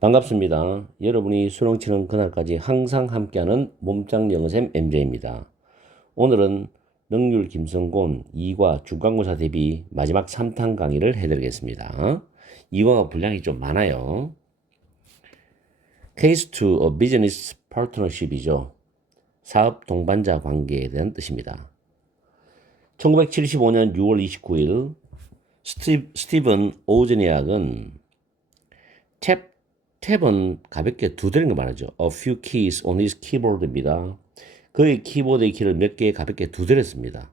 반갑습니다. 여러분이 수능 치는 그날까지 항상 함께하는 몸짱 영어쌤 MJ입니다. 오늘은 능률 김성곤 2과 중간고사 대비 마지막 3탄 강의를 해드리겠습니다. 2과가 분량이 좀 많아요. Case to a Business Partnership이죠. 사업 동반자 관계에 대한 뜻입니다. 1975년 6월 29일 스티븐 오즈니악은 탭은 가볍게 두드리는 거 말하죠. A few keys on his keyboard입니다. 그의 키보드의 키를 몇 개 가볍게 두드렸습니다.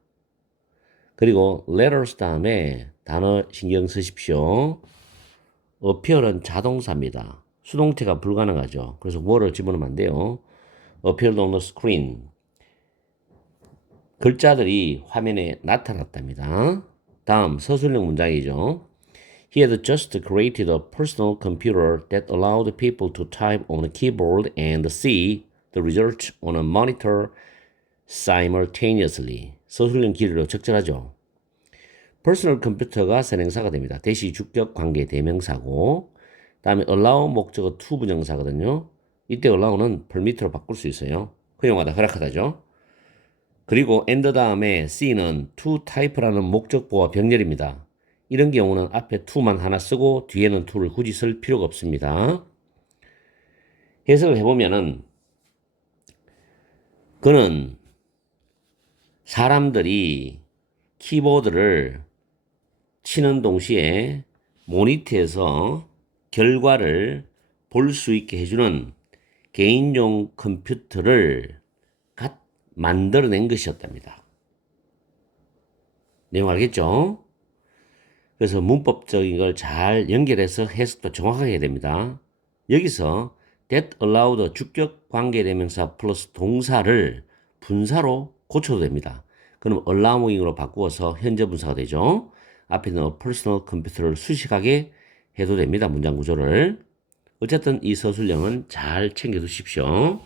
그리고 letters 다음에 단어 신경 쓰십시오. appear은 자동사입니다. 수동태가 불가능하죠. 그래서 뭐를 집어넣으면 안 돼요. appeared on the screen. 글자들이 화면에 나타났답니다. 다음 서술형 문장이죠. He had just created a personal computer that allowed people to type on a keyboard and see the results on a monitor simultaneously. 서술형 길이로 적절하죠. personal 컴퓨터가 선행사가 됩니다. 대시 주격 관계 대명사고, 다음에 allow 목적어 to 부정사거든요. 이때 allow는 permit로 바꿀 수 있어요. 허용하다, 허락하다죠. 그리고 and 다음에 see는 to type라는 목적보와 병렬입니다. 이런 경우는 앞에 to만 하나 쓰고 뒤에는 to를 굳이 쓸 필요가 없습니다. 해석을 해보면은 그는 사람들이 키보드를 치는 동시에 모니터에서 결과를 볼 수 있게 해주는 개인용 컴퓨터를 만들어낸 것이었답니다. 내용 알겠죠? 그래서 문법적인 걸 잘 연결해서 해석도 정확하게 해야 됩니다. 여기서 that allowed 주격 관계대명사 플러스 동사를 분사로 고쳐도 됩니다. 그럼 allowing으로 바꾸어서 현재 분사가 되죠. 앞에 있는 personal 컴퓨터를 수식하게 해도 됩니다. 문장 구조를. 어쨌든 이 서술형은 잘 챙겨두십시오.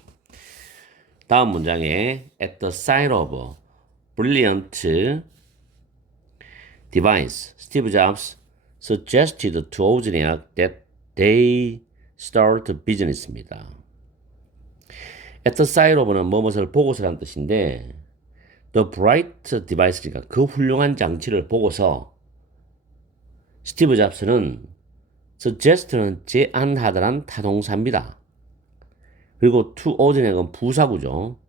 다음 문장에 at the sight of a brilliant device, Steve Jobs suggested to Wozniak that they start a business입니다. At the sight of는 무엇을 보고서란 뜻인데 the bright device니까 그 훌륭한 장치를 보고서 스티브 잡스는 suggest는 제안하다란 타동사입니다. 그리고 to Wozniak은 부사구죠.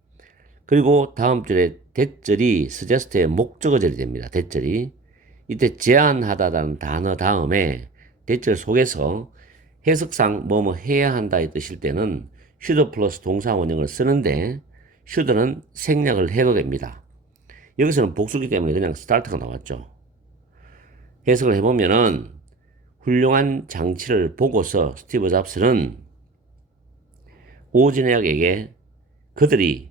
그리고 다음 줄에 대절이 suggest의 목적어절이 됩니다. 대절이. 이때 제안하다라는 단어 다음에 대절 속에서 해석상 뭐뭐 해야 한다의 뜻일 때는 should 플러스 동사 원형을 쓰는데 should는 생략을 해도 됩니다. 여기서는 복수기 때문에 그냥 start가 나왔죠. 해석을 해보면은 훌륭한 장치를 보고서 스티브 잡스는 오즈니악에게 그들이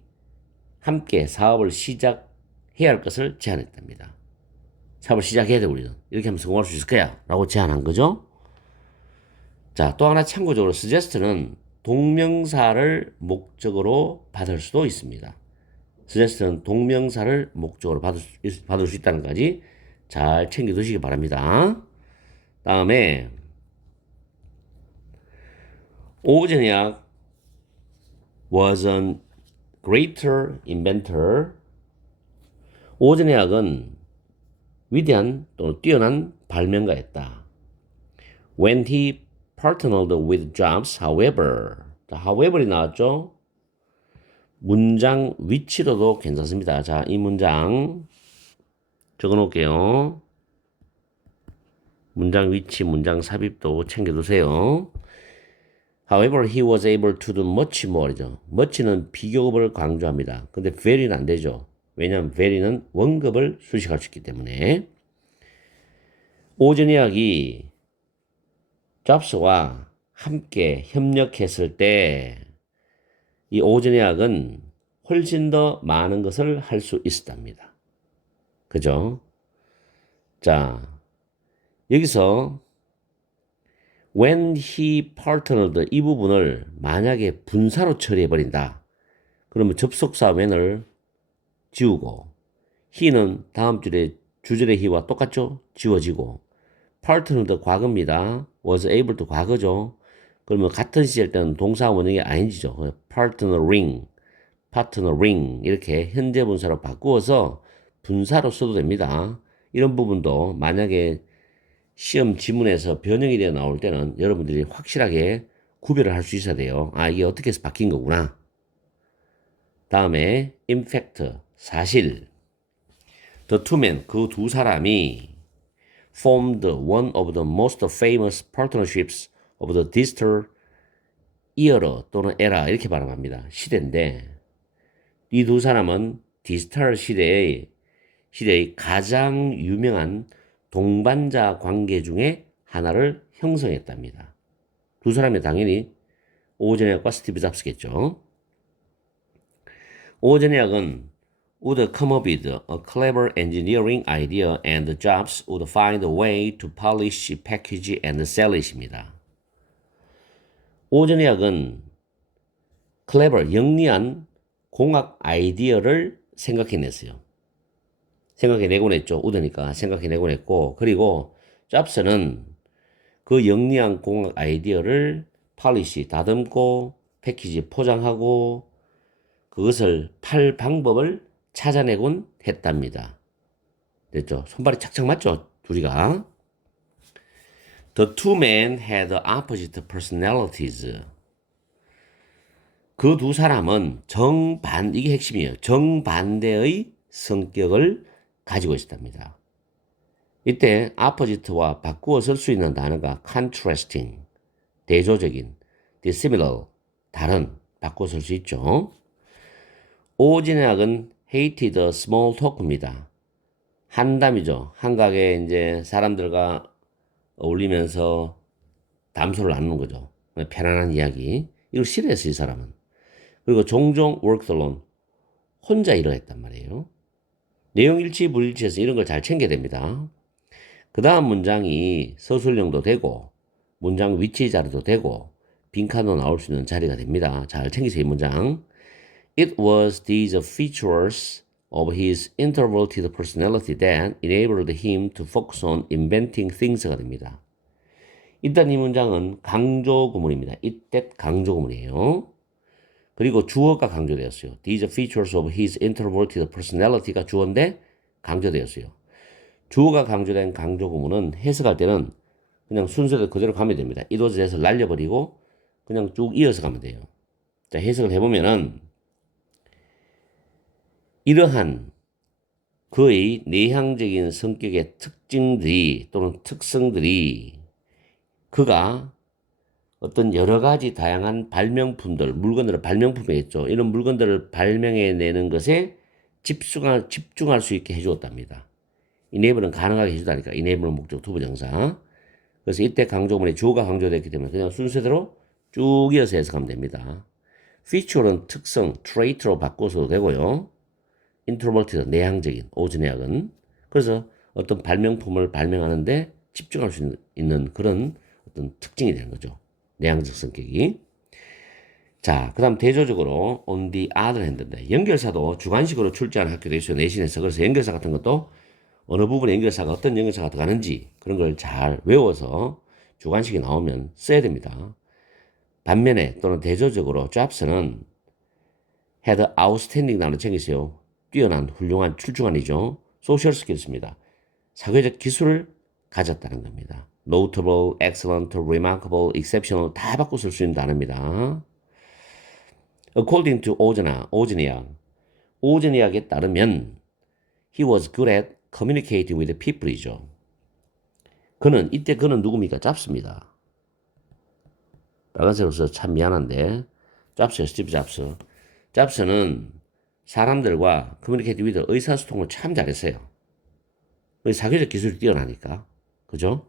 함께 사업을 시작해야 할 것을 제안했답니다. 사업을 시작해야 돼 우리는. 이렇게 하면 성공할 수 있을 거야 라고 제안한 거죠. 자, 또 하나 참고적으로 suggest는 동명사를 목적으로 받을 수도 있습니다. suggest는 동명사를 목적으로 받을 수 있다는 까지 잘 챙겨두시기 바랍니다. 다음에 오즈니악 was a greater inventor. 오즈니악은 위대한 또는 뛰어난 발명가였다. When he partnered with Jobs, however. 자, however이 나왔죠? 문장 위치로도 괜찮습니다. 자, 이 문장 적어 놓을게요. 문장 위치, 문장 삽입도 챙겨두세요. However, he was able to do much more죠. much는 비교급을 강조합니다. 근데 very는 안 되죠. 왜냐하면 very는 원급을 수식할 수 있기 때문에. 오즈니악이 잡스와 함께 협력했을 때 이 오즈니악은 훨씬 더 많은 것을 할 수 있었답니다. 그죠? 자, 여기서 when he partnered 이 부분을 만약에 분사로 처리해버린다. 그러면 접속사 when을 지우고 he는 다음 줄에 주절의 he와 똑같죠? 지워지고 partnered 과거입니다. was able to 과거죠. 그러면 같은 시일 때는 동사 원형이 ing죠. partnering 이렇게 현재 분사로 바꾸어서 분사로 써도 됩니다. 이런 부분도 만약에 시험 지문에서 변형이 되어 나올 때는 여러분들이 확실하게 구별을 할 수 있어야 돼요. 아, 이게 어떻게 해서 바뀐 거구나. 다음에 in fact, 사실. The two men, 그 두 사람이 formed one of the most famous partnerships of the digital era 또는 era 이렇게 발음합니다. 시대인데 이 두 사람은 디지털 시대의 가장 유명한 동반자 관계 중에 하나를 형성했답니다. 두 사람이 당연히 오즈니악과 스티브 잡스겠죠. 오즈니악은 would come up with a clever engineering idea and Jobs would find a way to polish, package and sell it입니다. 오즈니악은 clever, 영리한 공학 아이디어를 생각해냈어요. 생각해내곤 했죠. 우드니까 생각해내곤 했고, 그리고 잡스는 그 영리한 공학 아이디어를 팔리시, 다듬고, 패키지 포장하고, 그것을 팔 방법을 찾아내곤 했답니다. 됐죠? 손발이 착착 맞죠? 둘이가. The two men had opposite personalities. 그 두 사람은 이게 핵심이에요. 정반대의 성격을 가지고 있었답니다. 이때 opposite와 바꾸어 쓸 수 있는 단어가 contrasting, 대조적인, dissimilar, 다른, 바꾸어 쓸 수 있죠. 오진학은 hated small talk입니다. 한담이죠. 한각에 이제 사람들과 어울리면서 담소를 나누는 거죠. 편안한 이야기. 이걸 싫어했어요, 이 사람은. 그리고 종종 worked alone. 혼자 일을 했단 말이에요. 내용 일치, 불일치해서 이런 걸 잘 챙겨야 됩니다. 그 다음 문장이 서술형도 되고, 문장 위치 자료도 되고, 빈칸도 나올 수 있는 자리가 됩니다. 잘 챙기세요, 이 문장. It was these features of his introverted personality that enabled him to focus on inventing things가 됩니다. 일단 이 문장은 강조 구문입니다. it that 강조 구문이에요. 그리고 주어가 강조되었어요. These features of his introverted personality가 주어인데 강조되었어요. 주어가 강조된 강조 구문은 해석할 때는 그냥 순서대로 그대로 가면 됩니다. it was에서 날려버리고 그냥 쭉 이어서 가면 돼요. 자, 해석을 해보면은 이러한 그의 내향적인 성격의 특징들이 또는 특성들이 그가 어떤 여러 가지 다양한 발명품들, 물건들을 발명품이겠죠. 이런 물건들을 발명해내는 것에 집중할 수 있게 해주었답니다. enable은 가능하게 해주다니까 enable은 목적 투부정사. 그래서 이때 강조문에 주어가 강조됐기 때문에 그냥 순서대로 쭉 이어서 해석하면 됩니다. feature는 특성, trait로 바꿔서도 되고요. introverted, 내향적인, 오즈니악은. 그래서 어떤 발명품을 발명하는데 집중할 수 있는 그런 어떤 특징이 되는 거죠. 내향적 성격이. 자, 그 다음 대조적으로 on the other hand인데 연결사도 주관식으로 출제하는 학교도 있어요. 내신에서. 그래서 연결사 같은 것도 어느 부분에 연결사가 어떤 연결사가 들어가는지 그런 걸 잘 외워서 주관식이 나오면 써야 됩니다. 반면에 또는 대조적으로 Jobs는 had outstanding 단어 챙기세요. 뛰어난, 훌륭한, 출중한이죠. 소셜 스킬스입니다. 사회적 기술을 가졌다는 겁니다. notable, excellent, remarkable, exceptional 다 바꿔 쓸 수 있는 단어입니다. According to 오즈니악에 따르면 he was good at communicating with people이죠. 이때 그는 누굽니까? 잡스입니다. 빨간색으로 써서 참 미안한데 잡스요, 스티브 잡스. 잡스는 사람들과 커뮤니케이트 위드 의사소통을 참 잘했어요. 사회적 기술이 뛰어나니까. 그죠?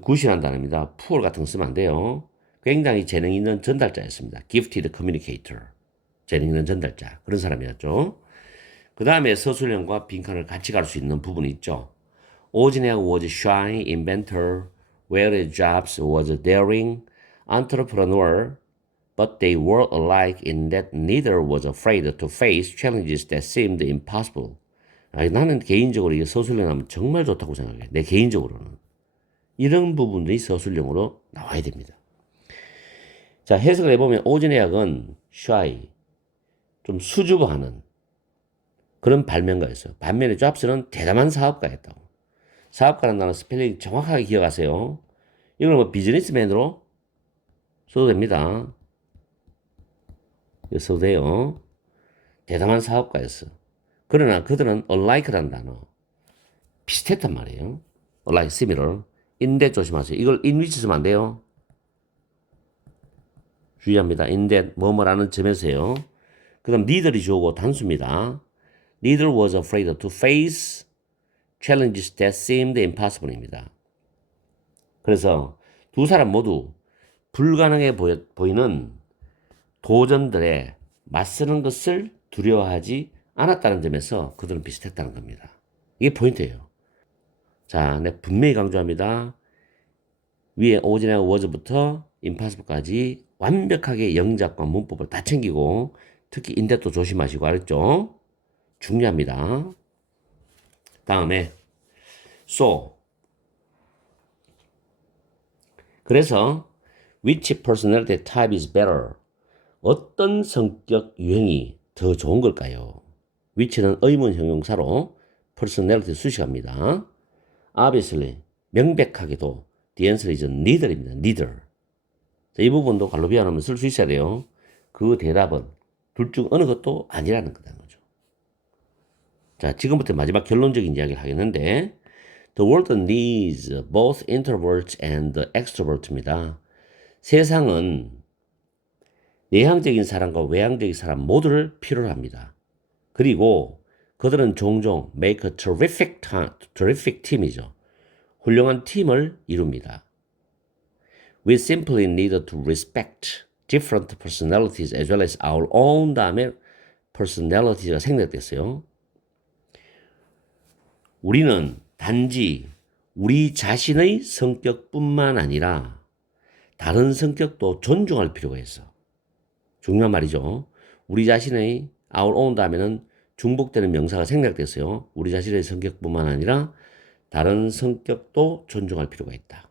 굿이라는 단어입니다. poor 같은 거 쓰면 안 돼요. 굉장히 재능 있는 전달자였습니다. gifted communicator. 재능 있는 전달자. 그런 사람이었죠. 그 다음에 서술형과 빈칸을 같이 갈 수 있는 부분이 있죠. 오즈니악 was shy, inventor, whereas Jobs was daring, entrepreneur, but they were alike in that neither was afraid to face challenges that seemed impossible. 나는 개인적으로 이 서술형 하면 정말 좋다고 생각해. 내 개인적으로는. 이런 부분들이 서술형으로 나와야 됩니다. 자, 해석을 해보면 오즈네약은 shy, 좀 수줍어하는 그런 발명가였어요. 반면에 잡스는 대담한 사업가였다고. 사업가라는 단어 스펠링 정확하게 기억하세요. 이걸 뭐 비즈니스맨으로 써도 됩니다. 써도 돼요. 대담한 사업가였어. 그러나 그들은 unlike라는 단어 비슷했단 말이에요. unlike, similar. 인데 조심하세요. 이걸 in which 쓰면 안 돼요. 주의합니다. 인데 뭐뭐라는 점에서요. 그 다음 neither이 주어고 단수입니다. Neither was afraid to face challenges that seemed impossible입니다. 그래서 두 사람 모두 불가능해 보이는 도전들에 맞서는 것을 두려워하지 않았다는 점에서 그들은 비슷했다는 겁니다. 이게 포인트예요. 자, 네, 분명히 강조합니다. 위에 오진이나 was부터 impossible까지 완벽하게 영작과 문법을 다 챙기고 특히 인대도 조심하시고 알았죠? 중요합니다. 다음에 so 그래서 which personality type is better? 어떤 성격 유형이 더 좋은 걸까요? which는 의문 형용사로 personality 수식합니다. obviously 명백하게도 the answer is neither입니다. neither. 자, 이 부분도 갈로비아노면 쓸 수 있어야 돼요. 그 대답은 둘 중 어느 것도 아니라는 거다는 거죠. 자, 지금부터 마지막 결론적인 이야기를 하겠는데 The world needs both introverts and extrovert입니다. 세상은 내향적인 사람과 외향적인 사람 모두를 필요로 합니다. 그리고 그들은 종종 make a terrific team이죠. 훌륭한 팀을 이룹니다. We simply need to respect different personalities as well as our own 다음에 personality가 생략됐어요. 우리는 단지 우리 자신의 성격뿐만 아니라 다른 성격도 존중할 필요가 있어. 중요한 말이죠. 우리 자신의 our own 다음에는 중복되는 명사가 생략됐어요. 우리 자신의 성격뿐만 아니라 다른 성격도 존중할 필요가 있다.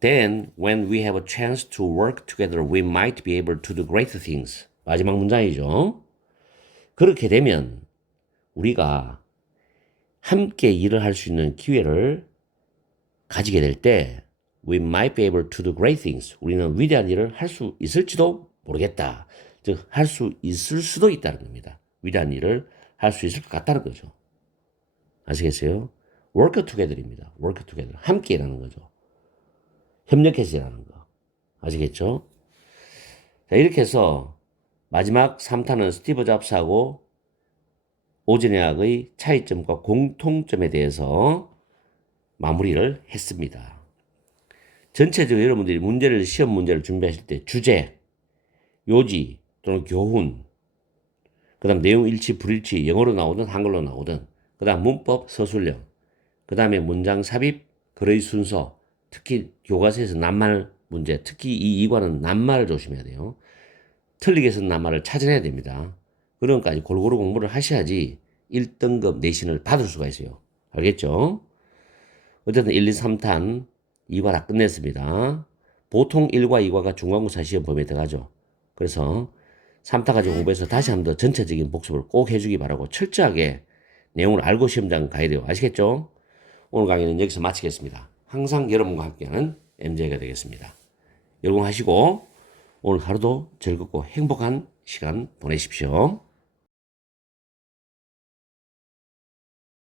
Then, when we have a chance to work together, we might be able to do great things. 마지막 문장이죠. 그렇게 되면 우리가 함께 일을 할 수 있는 기회를 가지게 될 때 we might be able to do great things. 우리는 위대한 일을 할 수 있을지도 모르겠다. 즉, 할 수 있을 수도 있다는 겁니다. 위대한 일을 할 수 있을 것 같다는 거죠. 아시겠어요? work together입니다. work together. 함께 일하는 거죠. 협력해서 일하는 거. 아시겠죠? 자, 이렇게 해서 마지막 3탄은 스티브 잡스하고 오즈니악의 차이점과 공통점에 대해서 마무리를 했습니다. 전체적으로 여러분들이 시험 문제를 준비하실 때 주제, 요지 또는 교훈, 그 다음 내용 일치, 불일치, 영어로 나오든 한글로 나오든, 그 다음 문법, 서술형, 그 다음에 문장 삽입, 글의 순서, 특히 교과서에서 낱말 문제, 특히 이 2과는 낱말을 조심해야 돼요. 틀리게 쓴 낱말을 찾아내야 됩니다. 그런 것까지 골고루 공부를 하셔야지 1등급 내신을 받을 수가 있어요. 알겠죠? 어쨌든 1, 2, 3탄 2과 다 끝냈습니다. 보통 1과 2과가 중간고사 시험 범위에 들어가죠. 그래서 3탄 가지고 공부해서 다시 한 번 더 전체적인 복습을 꼭 해주기 바라고 철저하게 내용을 알고 시험장 가야 돼요. 아시겠죠? 오늘 강의는 여기서 마치겠습니다. 항상 여러분과 함께하는 MJ가 되겠습니다. 여러분 하시고 오늘 하루도 즐겁고 행복한 시간 보내십시오.